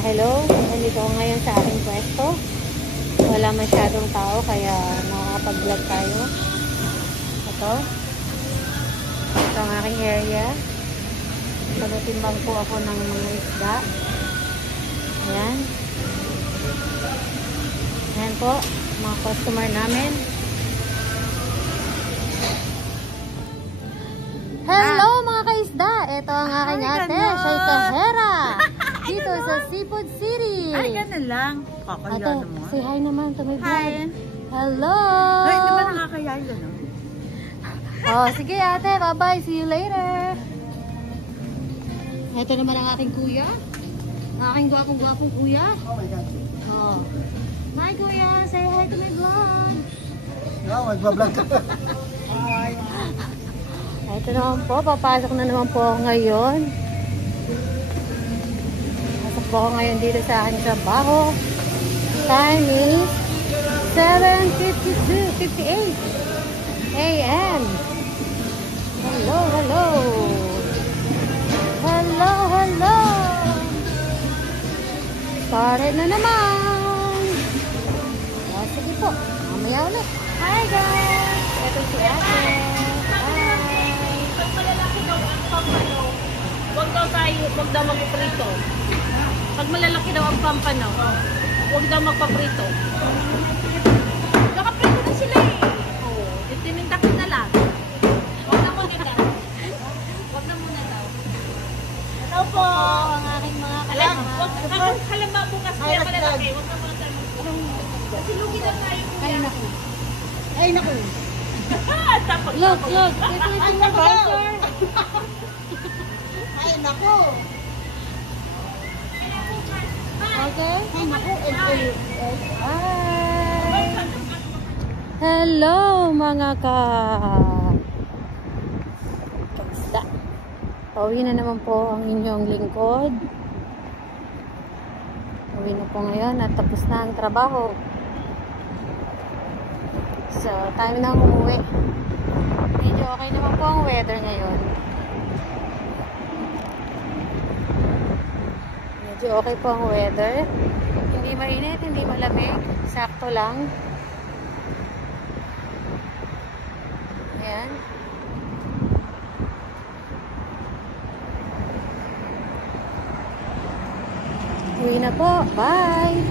Hello, nandito ako ngayon sa aking pwesto. Wala masyadong tao kaya makakapag-vlog tayo. Ito ang aking area. Nagtimbang po ako ng mga isda. Ayan. Ayan po, mga customer namin. Hello mga kaisda! Ito ang aking ate, Shay Kahera. Dito sa Seafood City. Ay, ganun lang. Kakaya Ate, naman. say hi naman to my vlog. Hi. Hello! Ay, di ba nakakaya yun, no? Oh, sige ate, bye-bye. See you later. Ito naman ang aking kuya. Ang aking gwapong-gwapong kuya. Oh my God. Oh. Hi kuya, say hi to my vlog. Yeah, mag-vlog ka. Hi. Ito naman po, papasok na naman po ako ngayon. Pasok po ako ngayon dito sa aking trabaho. Time is 7:58 AM. Hello, hello. Hello, hello. Started na naman. Oh, sige po, mamaya ulit. Hi guys. Ito si ate. Pag malalaki daw ang pampano, huwag daw magpaprito. Pag malalaki daw ang pampano, huwag daw magpaprito. Nakaprito na sila eh. Oo, itinindakin na lang. Huwag na muna daw. Huwag na muna daw. Hello po. Ang aking mga Halimbawa bukas kaya malalaki, huwag na muna tayo magpaprito. Kasi lugi na tayo. Ay, naku. Ay, naku. Tapos, Look, look. Ito yung supervisor. Ay, naku. Okay. Ay, naku. Hi. Hello, mga kaisda. Pauwi na naman po ang inyong lingkod. Pauwi na po ngayon at tapos na ang trabaho. So, time na umuwi. Medyo okay naman po ang weather ngayon. Medyo okay po ang weather. Hindi mainit, hindi malamig. Sakto lang. Ayan. Uwi na po. Bye!